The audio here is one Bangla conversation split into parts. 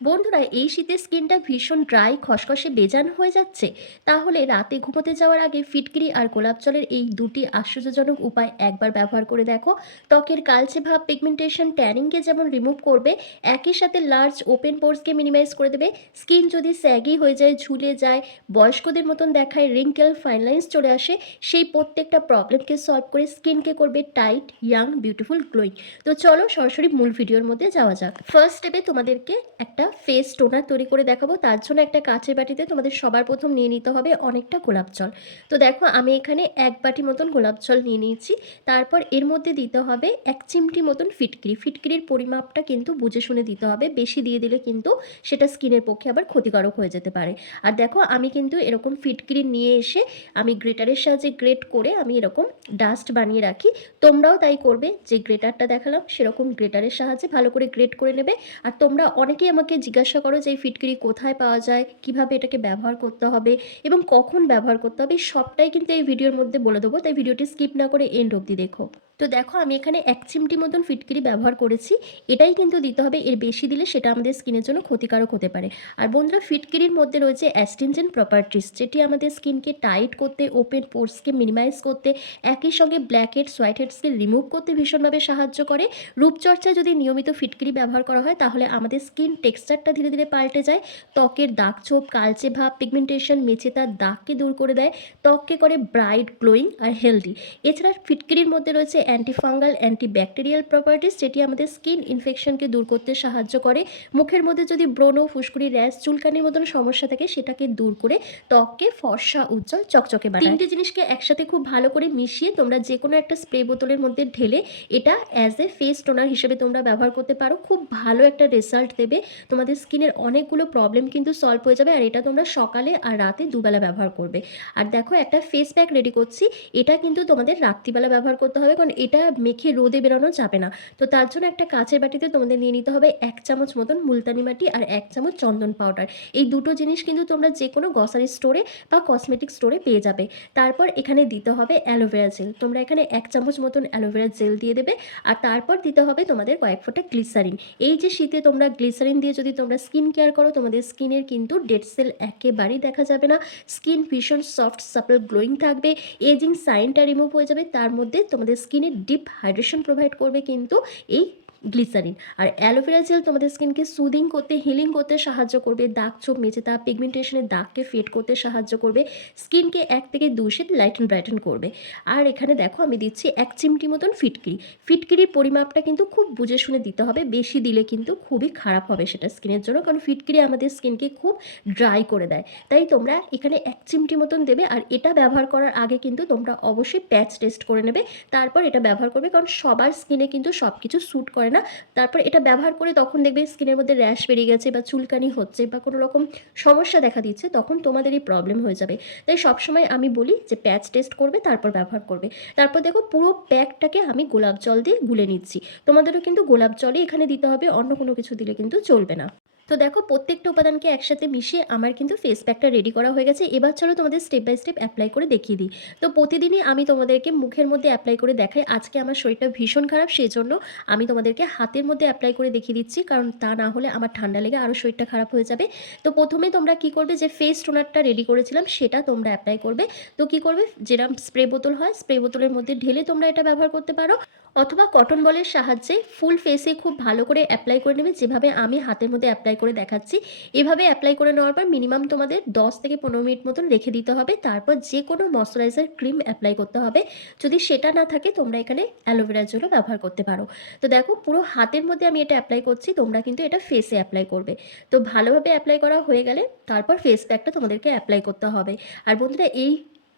বন্ধুরা, এই শীতে স্কিনটা ভীষণ ড্রাই, খসখসে বেজান হয়ে যাচ্ছে। তাহলে রাতে ঘুমোতে যাওয়ার আগে ফিটকিরি আর গোলাপ জলের এই দুটি আশ্চর্যজনক উপায় একবার ব্যবহার করে দেখো। ত্বকের কালচে ভাব পিগমেন্টেশন ট্যানিংকে যেমন রিমুভ করবে, একই সাথে লার্জ ওপেন পোর্সকে মিনিমাইজ করে দেবে। স্কিন যদি স্যাগি হয়ে যায়, ঝুলে যায়, বয়স্কদের মতন দেখায় রিঙ্কেল ফাইনলাইন্স চলে আসে, সেই প্রত্যেকটা প্রবলেমকে সলভ করে স্কিনকে করবে টাইট ইয়াং বিউটিফুল গ্লোয়িং তো চলো সরাসরি মূল ভিডিওর মধ্যে যাওয়া যাক। ফার্স্ট স্টেপে তোমাদেরকে একটা ফেস টোনার তৈরি করে দেখাবো। তার জন্য একটা কাঁচের বাটিতে তোমাদের সবার প্রথম নিয়ে নিতে হবে অনেকটা গোলাপ জল। তো দেখো, আমি এখানে এক বাটি মতন গোলাপ জল নিয়ে নিয়েছি। তারপর এর মধ্যে দিতে হবে এক চিমটি মতন ফিটকিরি। ফিটকিরির পরিমাপটা কিন্তু বুঝে শুনে দিতে হবে। বেশি দিয়ে দিলে কিন্তু সেটা স্কিনের পক্ষে আবার ক্ষতিকারক হয়ে যেতে পারে। আর দেখো, আমি কিন্তু এরকম ফিটকিরি নিয়ে এসে আমি গ্রেটারের সাহায্যে গ্রেট করে আমি এরকম ডাস্ট বানিয়ে রাখি। তোমরাও তাই করবে। যে গ্রেটারটা দেখালাম, সেরকম গ্রেটারের সাহায্যে ভালো করে গ্রেট করে নেবে। আর তোমরা অনেকেই আমাকে জিজ্ঞাসা করো যে এই ফিটকিরি কোথায় পাওয়া যায়, কীভাবে এটাকে ব্যবহার করতে হবে এবং কখন ব্যবহার করতে হবে, সবটাই কিন্তু এই ভিডিওর মধ্যে বলে দেবো। তাই ভিডিওটি স্কিপ না করে এন্ড অবধি দেখো। তো দেখো আমি এখানে এক চিমটি মতন ফিটকিরি ব্যবহার করেছি। এটাই কিন্তু দিতে হবে, এর বেশি দিলে সেটা আমাদের স্কিনের জন্য ক্ষতিকারক হতে পারে। আর বন্ধুরা, ফিটকিরির মধ্যে রয়েছে অ্যাস্টিনজেন্ট প্রপার্টিস যেটি আমাদের স্কিনকে টাইট করতে ওপেন পোর্সকে মিনিমাইজ করতে, একই সঙ্গে ব্ল্যাক হেডস হোয়াইট হেডসকে রিমুভ করতে ভীষণভাবে সাহায্য করে। রূপচর্চায় যদি নিয়মিত ফিটকিরি ব্যবহার করা হয়, তাহলে আমাদের স্কিন টেক্সচারটা ধীরে ধীরে পাল্টে যায়। ত্বকের দাগ ছোপ, কালচে ভাব পিগমেন্টেশন মেচে তার দাগকে দূর করে দেয়। ত্বককে করে ব্রাইট গ্লোয়িং আর হেলদি এছাড়া ফিটকিরির মধ্যে রয়েছে অ্যান্টিফাঙ্গাল অ্যান্টিব্যাকটেরিয়াল প্রপার্টিস যেটি আমাদের স্কিন ইনফেকশনকে দূর করতে সাহায্য করে। মুখের মধ্যে যদি ব্রণ, ফুসকুড়ি, র্যাশ, চুলকানির মতন সমস্যা থাকে, সেটাকে দূর করে ত্বককে ফর্সা, উজ্জ্বল, চকচকে বানায়। তিনটে জিনিসকে একসাথে খুব ভালো করে মিশিয়ে তোমরা যে কোনো একটা স্প্রে বোতলের মধ্যে ঢেলে, এটা অ্যাজ এ ফেস টোনার হিসেবে তোমরা ব্যবহার করতে পারো। খুব ভালো একটা রেজাল্ট দেবে। তোমাদের স্কিনের অনেকগুলো প্রবলেম কিন্তু সলভ হয়ে যাবে, আর এটা তোমরা সকালে আর রাতে দুবেলা ব্যবহার করবে। আর দেখো, একটা ফেস প্যাক রেডি করছি। এটা কিন্তু তোমাদের রাত্রিবেলা ব্যবহার করতে হবে, কারণ এটা মেখে রোদে বেরোনো যাবে না। তো তার জন্য একটা কাঁচের বাটিতে তোমাদের নিয়ে নিতে হবে এক চামচ মতন মুলতানি মাটি আর এক চামচ চন্দন পাউডার এই দুটো জিনিস কিন্তু তোমরা যে কোনো গ্রসারি স্টোরে বা কসমেটিক স্টোরে পেয়ে যাবে। তারপর এখানে দিতে হবে অ্যালোভেরা জেল তোমরা এখানে এক চামচ মতন অ্যালোভেরা জেল দিয়ে দেবে আর তারপর দিতে হবে তোমাদের কয়েক ফোঁটা গ্লিসারিন এই যে শীতে তোমরা গ্লিসারিন দিয়ে যদি তোমরা স্কিন কেয়ার করো, তোমাদের স্কিনের কিন্তু ডেড সেল একেবারেই দেখা যাবে না। স্কিন ভীষণ সফট সাপল গ্লোয়িং থাকবে। এজিং সাইনটা রিমুভ হয়ে যাবে। তার মধ্যে তোমাদের স্কিনে ডিপ হাইড্রেশন প্রোভাইড করবে কিন্তু এই গ্লিসারিন। আর অ্যালোভেরা জেল তোমাদের স্কিনকে সুদিং করতে হিলিং করতে সাহায্য করবে। দাগ, ছোপ মেচে তা পিগমেন্টেশনের দাগকে ফেড করতে সাহায্য করবে। স্কিনকে এক থেকে দু শেড লাইটেন ব্রাইটেন করবে। আর এখানে দেখো আমি দিচ্ছি এক চিমটি মতন ফিটকিরি। ফিটকিরির পরিমাপটা কিন্তু খুব বুঝে শুনে দিতে হবে। বেশি দিলে কিন্তু খুবই খারাপ হবে সেটা স্কিনের জন্য, কারণ ফিটকিরি আমাদের স্কিনকে খুব ড্রাই করে দেয়। তাই তোমরা এখানে এক চিমটি মতন দেবে আর এটা ব্যবহার করার আগে কিন্তু তোমরা অবশ্যই প্যাচ টেস্ট করে নেবে। তারপর এটা ব্যবহার করবে, কারণ সবার স্কিনে কিন্তু সব কিছু স্যুট করে না। তারপর এটা ব্যবহার করে তখন দেখবে স্কিনের মধ্যে র্যাশ বেরিয়ে গেছে বা চুলকানি হচ্ছে বা কোনো রকম সমস্যা দেখা দিচ্ছে, তখন তোমাদেরই প্রবলেম হয়ে যাবে। তাই সবসময় আমি বলি যে প্যাচ টেস্ট করবে, তারপর ব্যবহার করবে। তারপর দেখো পুরো প্যাকটাকে আমি গোলাপ জল দিয়ে গুলে নিচ্ছি। তোমাদেরও কিন্তু গোলাপ জলই এখানে দিতে হবে, অন্য কোনো কিছু দিলে কিন্তু চলবে না। তো দেখো, প্রত্যেকটা উপাদানকে একসাথে মিশিয়ে আমার কিন্তু ফেস প্যাকটা রেডি করা হয়ে গেছে। এবার চলো তোমাদের স্টেপ বাই স্টেপ অ্যাপ্লাই করে দেখিয়ে দিই। তো প্রতিদিনই আমি তোমাদেরকে মুখের মধ্যে অ্যাপ্লাই করে দেখাই। আজকে আমার শরীরটা ভীষণ খারাপ সেই জন্য আমি তোমাদেরকে হাতের মধ্যে অ্যাপ্লাই করে দেখিয়ে দিচ্ছি। কারণ তা না হলে আমার ঠান্ডা লেগে আরও শরীরটা খারাপ হয়ে যাবে। তো প্রথমে তোমরা কি করবে? যে ফেস টোনারটা রেডি করেছিলাম, সেটা তোমরা অ্যাপ্লাই করবে। তো কি করবে? যেরকম স্প্রে বোতল হয় স্প্রে বোতলের মধ্যে ঢেলে তোমরা এটা ব্যবহার করতে পারো। অথবা কটন বলের সাহায্যে ফুল ফেসে খুব ভালো করে অ্যাপ্লাই করে নেবে। যেভাবে আমি হাতের মধ্যে অ্যাপ্লাই করে দেখাচ্ছি, এভাবে অ্যাপ্লাই করে নেওয়ার পর মিনিমাম তোমাদের দশ থেকে পনেরো মিনিট মতন রেখে দিতে হবে। তারপর যে কোনো ময়শ্চারাইজার ক্রিম অ্যাপ্লাই করতে হবে। যদি সেটা না থাকে, তোমরা এখানে অ্যালোভেরার জন্য ব্যবহার করতে পারো। তো দেখো, পুরো হাতের মধ্যে আমি এটা অ্যাপ্লাই করছি, তোমরা কিন্তু এটা ফেসে অ্যাপ্লাই করবে। তো ভালোভাবে অ্যাপ্লাই করা হয়ে গেলে তারপর ফেস প্যাকটা তোমাদেরকে অ্যাপ্লাই করতে হবে। আর বন্ধুরা, এই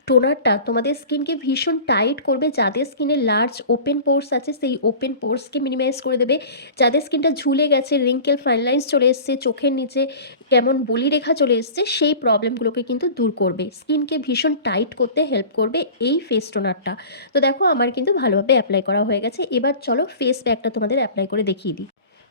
টোনারটা তোমাদের স্কিনকে ভীষণ টাইট করবে, যাদের স্কিনে লার্জ ওপেন পোর্স আছে, সেই ওপেন পোর্সকে মিনিমাইজ করে দেবে। যাদের স্কিনটা ঝুলে গেছে রিঙ্কেল ফাইনলাইন্স চলে এসছে, চোখের নিচে কেমন বলি রেখা চলে এসছে, সেই প্রবলেমগুলোকে কিন্তু দূর করবে। স্কিনকে ভীষণ টাইট করতে হেল্প করবে এই ফেস টোনারটা তো দেখো, আমার কিন্তু ভালোভাবে অ্যাপ্লাই করা হয়ে গেছে। এবার চলো ফেস প্যাকটা তোমাদের অ্যাপ্লাই করে দেখিয়ে দিই।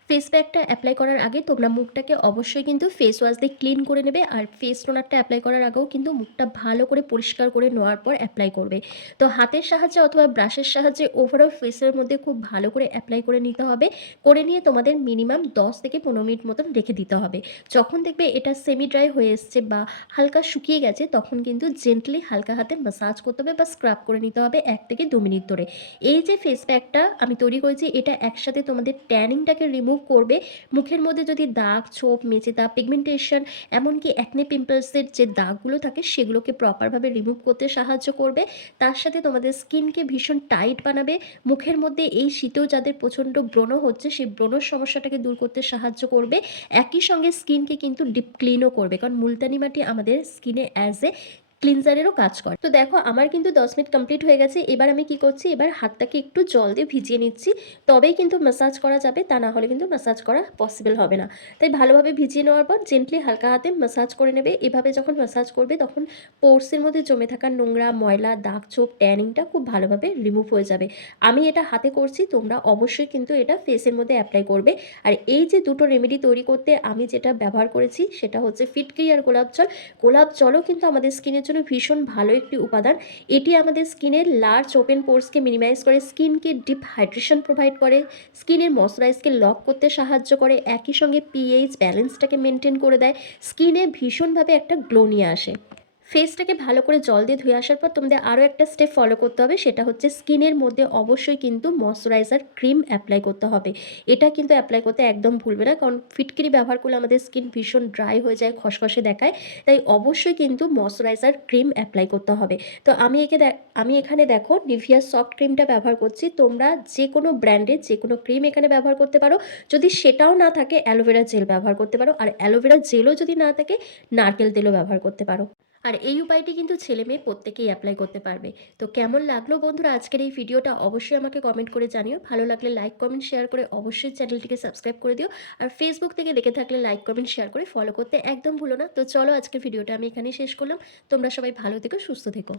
ফেস প্যাকটা অ্যাপ্লাই করার আগে তোমরা মুখটাকে অবশ্যই কিন্তু ফেস ওয়াশ দিয়ে ক্লিন করে নেবে আর ফেস টোনারটা অ্যাপ্লাই করার আগেও কিন্তু মুখটা ভালো করে পরিষ্কার করে নেওয়ার পর অ্যাপ্লাই করবে। তো হাতের সাহায্যে অথবা ব্রাশের সাহায্যে ওভারঅল ফেসের মধ্যে খুব ভালো করে অ্যাপ্লাই করে নিতে হবে। করে নিয়ে তোমাদের মিনিমাম দশ থেকে পনেরো মিনিট মতন রেখে দিতে হবে। যখন দেখবে এটা সেমি ড্রাই হয়ে এসছে বা হালকা শুকিয়ে গেছে, তখন কিন্তু জেন্টলি হালকা হাতে মাসাজ করতে হবে বা স্ক্রাব করে নিতে হবে এক থেকে দু মিনিট ধরে। এই যে ফেস প্যাকটা আমি তৈরি করেছি, এটা একসাথে তোমাদের ট্যানিংটাকে রিমুভ করবে। মুখের মধ্যে যদি দাগ, ছোপ মেচে দাগ পিগমেন্টেশন এমনকি অ্যাকনে পিম্পলসের যে দাগগুলো থাকে, সেগুলোকে প্রপারভাবে রিমুভ করতে সাহায্য করবে। তার সাথে তোমাদের স্কিনকে ভীষণ টাইট বানাবে। মুখের মধ্যে এই শীতেও যাদের প্রচণ্ড ব্রণ হচ্ছে, সেই ব্রণর সমস্যাটাকে দূর করতে সাহায্য করবে। একই সঙ্গে স্কিনকে কিন্তু ডিপ ক্লিনও করবে। কারণ মুলতানি মাটি আমাদের স্কিনে অ্যাজ এ ক্লিনজারেরও কাজ করে। তো দেখো, আমার কিন্তু দশ মিনিট কমপ্লিট হয়ে গেছে। এবার আমি কি করছি? এবার হাতটাকে একটু জল দিয়ে ভিজিয়ে নিচ্ছি। তবেই কিন্তু ম্যাসাজ করা যাবে, তা না হলে কিন্তু ম্যাসাজ করা পসিবল হবে না। তাই ভালোভাবে ভিজিয়ে নেওয়ার পর জেন্টলি হালকা হাতে ম্যাসাজ করে নেবে। এভাবে যখন ম্যাসাজ করবে, তখন পোর্সের মধ্যে জমে থাকা নোংরা, ময়লা, দাগ, ছোপ ট্যানিংটা খুব ভালোভাবে রিমুভ হয়ে যাবে। আমি এটা হাতে করছি, তোমরা অবশ্যই কিন্তু এটা ফেসের মধ্যে অ্যাপ্লাই করবে। আর এই যে দুটো রেমেডি তৈরি করতে আমি যেটা ব্যবহার করেছি, সেটা হচ্ছে ফিটকিরি আর গোলাপ জল। গোলাপ জলও কিন্তু আমাদের স্কিনের জন্য ভীষণ ভালো একটি উপাদান। এটি আমাদের স্কিনের লার্জ ওপেন পোর্সকে মিনিমাইজ করে, স্কিনকে ডিপ হাইড্রেশন প্রোভাইড করে, স্কিনের ময়শ্চারাইজকে লক করতে সাহায্য করে, একই সঙ্গে পিএইচ ব্যালেন্সটাকে মেনটেন করে দেয়, স্কিনে ভীষণভাবে একটা গ্লো নিয়ে আসে। ফেসটাকে ভালো করে জল দিয়ে ধুয়ে আসার পর তোমাদের আরও একটা স্টেপ ফলো করতে হবে, সেটা হচ্ছে স্কিনের মধ্যে অবশ্যই কিন্তু ময়শ্চারাইজার ক্রিম অ্যাপ্লাই করতে হবে। এটা কিন্তু অ্যাপ্লাই করতে একদম ভুলবে না, কারণ ফিটকিরি ব্যবহার করলে আমাদের স্কিন ভীষণ ড্রাই হয়ে যায়, খসখসে দেখায়, তাই অবশ্যই কিন্তু ময়শ্চারাইজার ক্রিম অ্যাপ্লাই করতে হবে। তো আমি একে আমি এখানে দেখো নিভিয়া সফট ক্রিমটা ব্যবহার করছি, তোমরা যে কোনো ব্র্যান্ডের যে কোনো ক্রিম এখানে ব্যবহার করতে পারো, যদি সেটাও না থাকে অ্যালোভেরা জেল ব্যবহার করতে পারো, আর অ্যালোভেরা জেলও যদি না থাকে, নারকেল তেলও ব্যবহার করতে পারো। আর এই উপায়টি কিন্তু ছেলে মেয়ে প্রত্যেকেই অ্যাপ্লাই করতে পারবে। তো কেমন লাগল বন্ধুরা আজকের এই ভিডিওটা অবশ্যই আমাকে কমেন্ট করে জানিও। ভালো লাগলে লাইক কমেন্ট শেয়ার করে অবশ্যই চ্যানেলটিকে সাবস্ক্রাইব করে দিও। আর ফেসবুক থেকে দেখে থাকলে লাইক কমেন্ট শেয়ার করে ফলো করতে একদম ভুলো না। তো চলো আজকের ভিডিওটা আমি এখানেই শেষ করলাম। তোমরা সবাই ভালো থেকো, সুস্থ থেকো।